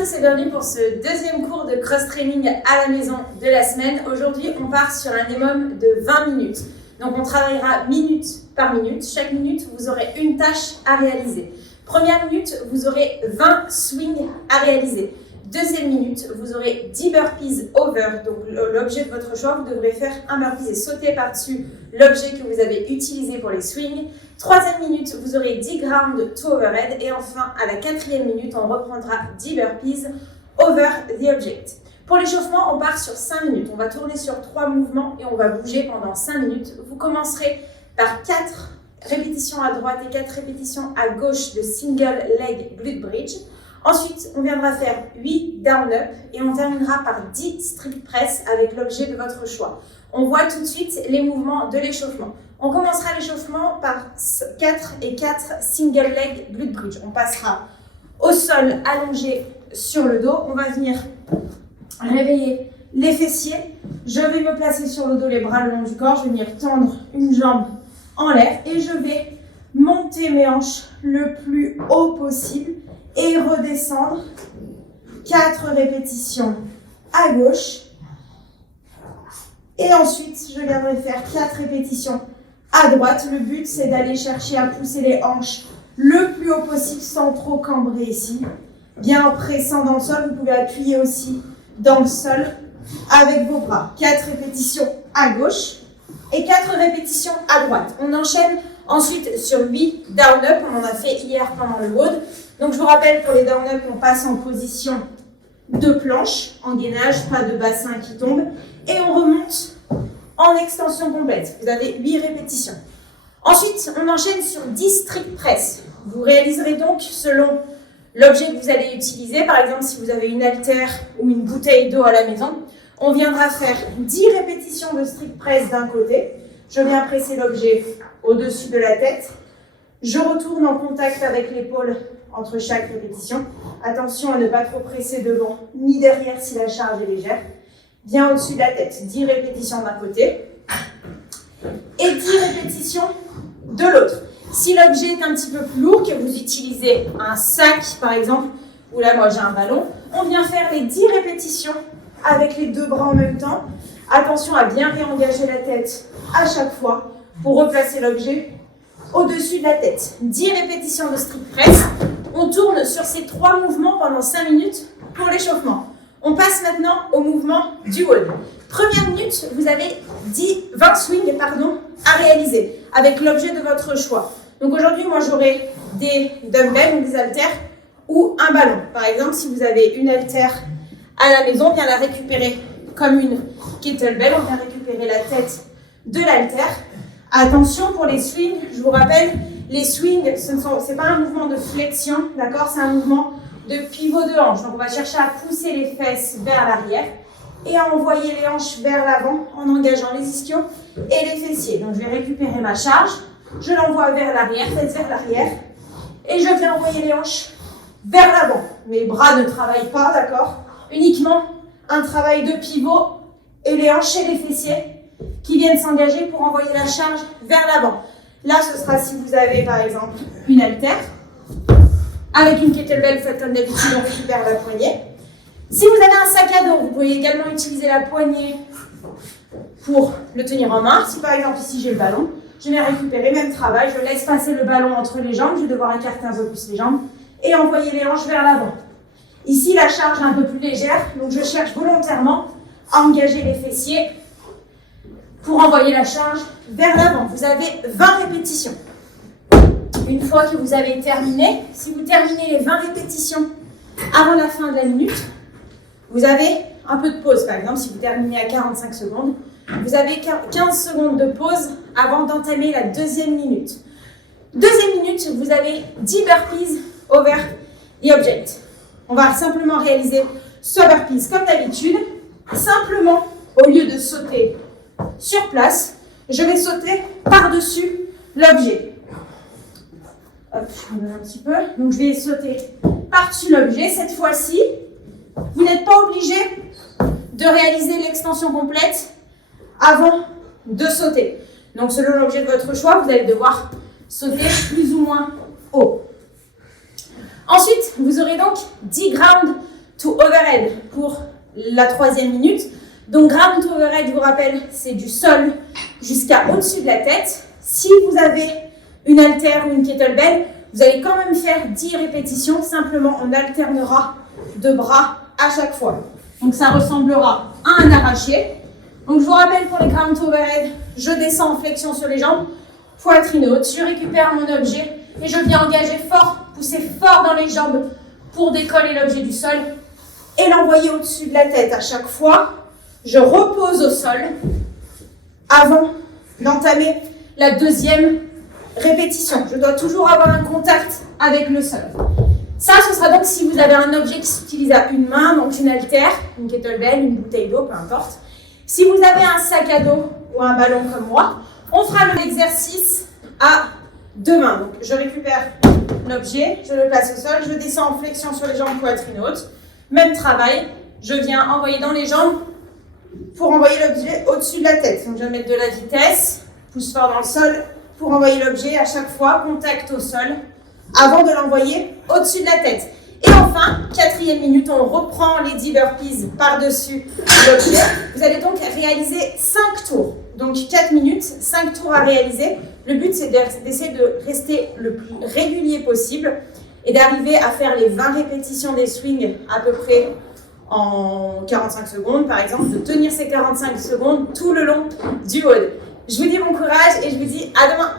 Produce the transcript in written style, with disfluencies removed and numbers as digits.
tous et bienvenue pour ce deuxième cours de cross-training à la maison de la semaine. Aujourd'hui, on part sur un minimum de 20 minutes. Donc, on travaillera minute par minute. Chaque minute, vous aurez une tâche à réaliser. Première minute, vous aurez 20 swings à réaliser. Deuxième minute, vous aurez 10 burpees over, donc l'objet de votre choix. Vous devrez faire un burpee et sauter par-dessus l'objet que vous avez utilisé pour les swings. Troisième minute, vous aurez 10 ground to overhead. Et enfin, à la quatrième minute, on reprendra 10 burpees over the object. Pour l'échauffement, on part sur 5 minutes. On va tourner sur 3 mouvements et on va bouger pendant 5 minutes. Vous commencerez par 4 répétitions à droite et 4 répétitions à gauche de single leg glute bridge. Ensuite, on viendra faire 8 down-up et on terminera par 10 strict press avec l'objet de votre choix. On voit tout de suite les mouvements de l'échauffement. On commencera l'échauffement par 4 et 4 single leg glute bridge. On passera au sol allongé sur le dos. On va venir réveiller les fessiers. Je vais me placer sur le dos, les bras le long du corps. Je vais venir tendre une jambe en l'air et je vais monter mes hanches le plus haut possible et redescendre. 4 répétitions à gauche. Et ensuite, je viendrai faire 4 répétitions à droite. Le but, c'est d'aller chercher à pousser les hanches le plus haut possible sans trop cambrer ici. Bien en pressant dans le sol, vous pouvez appuyer aussi dans le sol avec vos bras. 4 répétitions à gauche et 4 répétitions à droite. On enchaîne ensuite sur 8 down-up. On en a fait hier pendant le WOD. Donc, je vous rappelle, pour les down-up, on passe en position de planche, en gainage, pas de bassin qui tombe. Et on remonte en extension complète. Vous avez 8 répétitions. Ensuite, on enchaîne sur 10 strict press. Vous réaliserez donc selon l'objet que vous allez utiliser. Par exemple, si vous avez une haltère ou une bouteille d'eau à la maison, on viendra faire 10 répétitions de strict press d'un côté. Je viens presser l'objet au-dessus de la tête. Je retourne en contact avec l'épaule entre chaque répétition. Attention à ne pas trop presser devant ni derrière si la charge est légère. Bien au-dessus de la tête. 10 répétitions d'un côté et 10 répétitions de l'autre. Si l'objet est un petit peu plus lourd, que vous utilisez un sac par exemple, ou là moi j'ai un ballon, on vient faire les 10 répétitions avec les 2 bras en même temps. Attention à bien réengager la tête à chaque fois pour replacer l'objet au-dessus de la tête. 10 répétitions de strict press. On tourne sur ces 3 mouvements pendant 5 minutes pour l'échauffement. On passe maintenant au mouvement du WOD. Première minute, vous avez 20 swings à réaliser avec l'objet de votre choix. Donc aujourd'hui, moi j'aurai des dumbbells ou des haltères ou un ballon. Par exemple, si vous avez une haltère à la maison, on vient la récupérer comme une kettlebell. On vient récupérer la tête de l'haltère. Attention pour les swings, je vous rappelle, les swings, ce n'est pas un mouvement de flexion, d'accord? C'est un mouvement de pivot de hanche. Donc on va chercher à pousser les fesses vers l'arrière et à envoyer les hanches vers l'avant en engageant les ischios et les fessiers. Donc je vais récupérer ma charge, je l'envoie vers l'arrière, fesses vers l'arrière et je viens envoyer les hanches vers l'avant. Mes bras ne travaillent pas, d'accord? Uniquement un travail de pivot et les hanches et les fessiers qui viennent s'engager pour envoyer la charge vers l'avant. Là, ce sera si vous avez par exemple une haltère. Avec une kettlebell, faites comme d'habitude, on récupère la poignée. Si vous avez un sac à dos, vous pouvez également utiliser la poignée pour le tenir en main. Si par exemple ici j'ai le ballon, je vais récupérer, même travail, je laisse passer le ballon entre les jambes, je vais devoir écarter un peu plus les jambes et envoyer les hanches vers l'avant. Ici, la charge est un peu plus légère, donc je cherche volontairement à engager les fessiers pour envoyer la charge vers l'avant. Vous avez 20 répétitions. Une fois que vous avez terminé, si vous terminez les 20 répétitions avant la fin de la minute, vous avez un peu de pause. Par exemple, si vous terminez à 45 secondes, vous avez 15 secondes de pause avant d'entamer la deuxième minute. Deuxième minute, vous avez 10 burpees over the object. On va simplement réaliser ce burpees comme d'habitude. Simplement, au lieu de sauter sur place, je vais sauter par-dessus l'objet. Hop, je me donne un petit peu. Donc, je vais sauter par-dessus l'objet. Cette fois-ci, vous n'êtes pas obligé de réaliser l'extension complète avant de sauter. Donc, selon l'objet de votre choix, vous allez devoir sauter plus ou moins haut. Ensuite, vous aurez donc 10 ground to overhead pour la 3e minute. Donc ground to overhead, je vous rappelle, c'est du sol jusqu'à au-dessus de la tête. Si vous avez une haltère ou une kettlebell, vous allez quand même faire 10 répétitions. Simplement, on alternera 2 bras à chaque fois. Donc ça ressemblera à un arraché. Donc je vous rappelle pour les ground to overhead, je descends en flexion sur les jambes, poitrine haute, je récupère mon objet et je viens engager fort, pousser fort dans les jambes pour décoller l'objet du sol et l'envoyer au-dessus de la tête à chaque fois. Je repose au sol avant d'entamer la 2e répétition. Je dois toujours avoir un contact avec le sol. Ça, ce sera donc si vous avez un objet qui s'utilise à une main, donc une haltère, une kettlebell, une bouteille d'eau, peu importe. Si vous avez un sac à dos ou un ballon comme moi, on fera l'exercice à 2 mains. Donc, je récupère l'objet, je le place au sol, je descends en flexion sur les jambes, poitrine haute. Même travail, je viens envoyer dans les jambes pour envoyer l'objet au-dessus de la tête. Donc, je vais mettre de la vitesse, pousse fort dans le sol pour envoyer l'objet à chaque fois, contact au sol, avant de l'envoyer au-dessus de la tête. Et enfin, 4e minute, on reprend les 10 burpees par-dessus l'objet. Vous allez donc réaliser 5 tours. Donc 4 minutes, 5 tours à réaliser. Le but, c'est d'essayer de rester le plus régulier possible et d'arriver à faire les 20 répétitions des swings à peu près en 45 secondes, par exemple, de tenir ces 45 secondes tout le long du WOD. Je vous dis bon courage et je vous dis à demain.